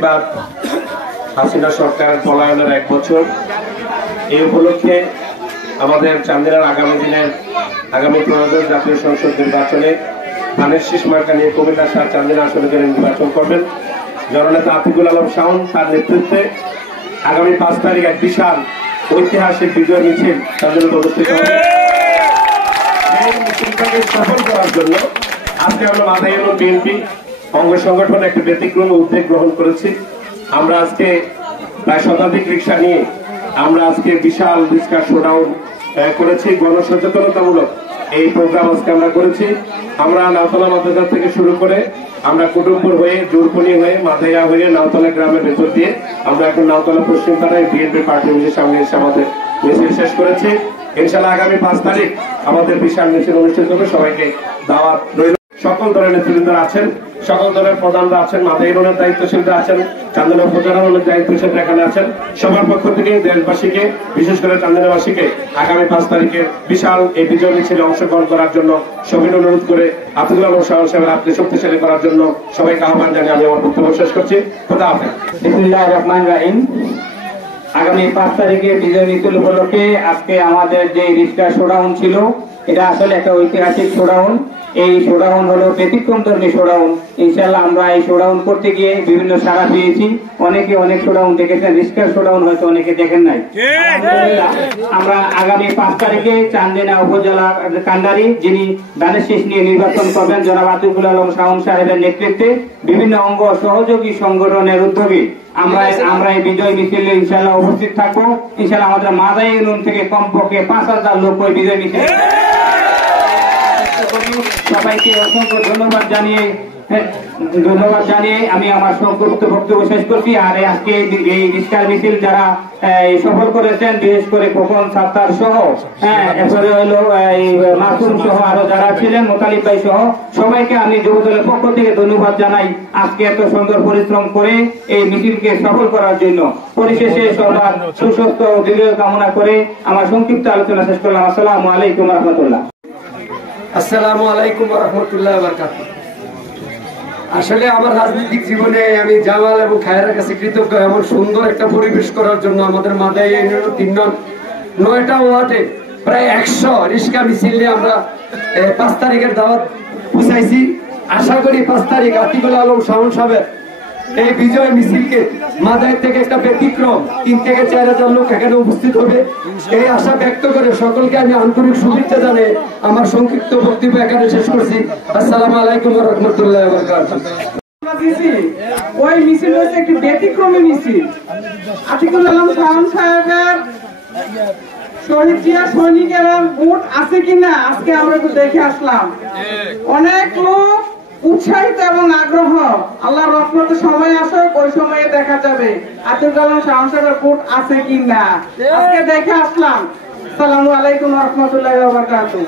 ফেসিবাদ হাসিনা সরকারের পলায়নের 1 বছর। এই উপলক্ষে আমাদের চান্দিনার আগামী ত্রয়োদশ জাতীয় সংসদ নির্বাচনে ধানের শীষ মার্কা নিয়ে কুমিল্লা শাহ চান্দিনা আসনে যিনি নির্বাচন করবেন জননেতা আতিকুল আলম শাওন, তার নেতৃত্বে আগামী 5 তারিখ এক বিশাল ঐতিহাসিক বিজয় মিছিল চান্দিনাতে অনুষ্ঠিত হবে। এই মিছিলটাকে সফল করার জন্য আজকে আমরা মাথায় এলো বিএনপি অঙ্গ সংগঠন একটি ব্যতিক্রম উদ্যোগ গ্রহণ করেছি। আমরা আজকে প্রায় শতাধিক রিক্সা নিয়ে আমরা আজকে বিশাল রিক্সা শোডাউন করেছি। গণসচেতনতামূলক এই প্রোগ্রাম আজকে আমরা করেছি। আমরা নাওতলা মাদ্রাসা থেকে শুরু করে আমরা কুটুমপুর হয়ে জোরপনি হয়ে মাথাইয়া হয়ে নাওতলা গ্রামের ভেতর দিয়ে আমরা এখন নাওতলা পশ্চিম পাড়ায় বিএনপি পার্টি অফিসের সামনে এসে আমাদের মিছিল শেষ করেছি। ইনশাআল্লাহ আগামী 5 তারিখ আমাদের বিশাল মিছিল অনুষ্ঠিত হবে। সবাইকে দাওয়াত রইল। সকল দলের নেতৃবৃন্দরা আছেন, সকল দলের প্রধানরা আছেন, মাদাইরনের দায়িত্বশীলরা আছেন, চান্দিনা উপজেলার দায়িত্বশীলরা এখানে আছেন। সবার পক্ষ থেকে দেশবাসীকে, বিশেষ করে চান্দিনাবাসীকে আগামী 5 তারিখের বিশাল এই বিজয় মিছিলে অংশগ্রহণ করার জন্য সবিনয় অনুরোধ করে আতিকুল আলম শাওন সাহেবের হাতকে শক্তিশালী করার জন্য সবাইকে আহ্বান জানিয়ে আমি আমার বক্তব্য শেষ করছি। খোদা হাফেজ। বিসমিল্লাহির রহমানির রহিম। আগামী 5 তারিখে বিজয় মিছিল উপলক্ষে আজকে আমাদের যে রিক্সা শোডাউন ছিল, এটা আসলে একটা ঐতিহাসিক শোডাউন। এই শোডাউন হলো ব্যতিক্রমধর্মী শোডাউন। ইনশাআল্লাহ আমরা এই শোডাউন করতে গিয়ে বিভিন্ন সাড়া পেয়েছি। অনেকে অনেক শোডাউন দেখেছেন, রিক্সার শোডাউন হয়তো অনেকে দেখেন নাই। আমরা আগামী 5 তারিখে চান্দিনা উপজেলার কান্ডারি যিনি ধানের শীষ নিয়ে নির্বাচন করবেন জনাব আতিকুল আলম শাওন সাহেবের নেতৃত্বে বিভিন্ন অঙ্গ সহযোগী সংগঠনের উদ্যোগে আমরা এই বিজয় মিছিলে ইনশাআল্লাহ উপস্থিত থাকবো। ইনশাআল্লাহ আমাদের মাদাই ইউনিয়ন থেকে কমপক্ষে 5000 লোক ওই বিজয় মিছিলে। সবাইকে অসংখ্য ধন্যবাদ জানিয়ে আমি আমার সংক্ষিপ্ত বক্তব্য শেষ করছি। আর আজকে এই রিক্সার মিছিল যারা সফল করেছেন, বিশেষ করে খোকন সাত্তার সহ, এরপরে হলো মাসুম সহ আরো যারা ছিলেন, মোতালিব ভাই সহ সবাইকে আমি যুবদলের পক্ষ থেকে ধন্যবাদ জানাই আজকে এত সুন্দর পরিশ্রম করে এই মিছিলকে সফল করার জন্য। পরিশেষে সবার সুস্বাস্থ্য ও দীর্ঘ কামনা করে আমার সংক্ষিপ্ত আলোচনা শেষ করলাম। আসসালামু আলাইকুম রহমতুল্লাহ। আসসালামু আলাইকুম রাহমাতুল্লাহি ওয়া বারাকাতুহু। আসলে আমার রাজনৈতিক জীবনে আমি জামাল এবং খায়রের কাছে কৃতজ্ঞ এমন সুন্দর একটা পরিবেশ করার জন্য। আমাদের মাদাই ইউনিয়নের 3 নং 9টা ওয়ার্ডে প্রায় 100 রিক্সা মিছিল নিয়ে আমরা 5 তারিখের দাওয়াত পৌঁছাইছি। আশা করি 5 তারিখ আতিকুল আলম শাওন সাহেবের এই বিজয় মিছিলকে মাদাই থেকে একটা ব্যতিক্রম 3 থেকে 4000 লোক এখানে উপস্থিত হবে এই আশা ব্যক্ত করে সকলকে আমি আন্তরিক শুভেচ্ছা জানিয়ে আমার সংক্ষিপ্ত বক্তব্য এখানে শেষ করছি। আসসালামু আলাইকুম ওয়া রাহমাতুল্লাহি ওয়া বারাকাতুহু। ওই মিছিল হচ্ছে একটি ব্যতিক্রমী মিছিল। আতিকুল আলম শাওন সাহেবের শহীদ জিয়া সৈনিকের ভোট আছে কিনা আজকে আমরা একটু দেখে আসলাম। অনেক লোক উৎসাহিত এবং আগ্রহ। আল্লাহর রহমতে সময় আসে, ওই সময়ে দেখা যাবে আতিকুল আলম শাওন সাহেবের ভোট আছে কিনা। আজকে দেখে আসলাম। আসসালামু আলাইকুম ওয়া রাহমাতুল্লাহি ওয়া বারাকাতুহু।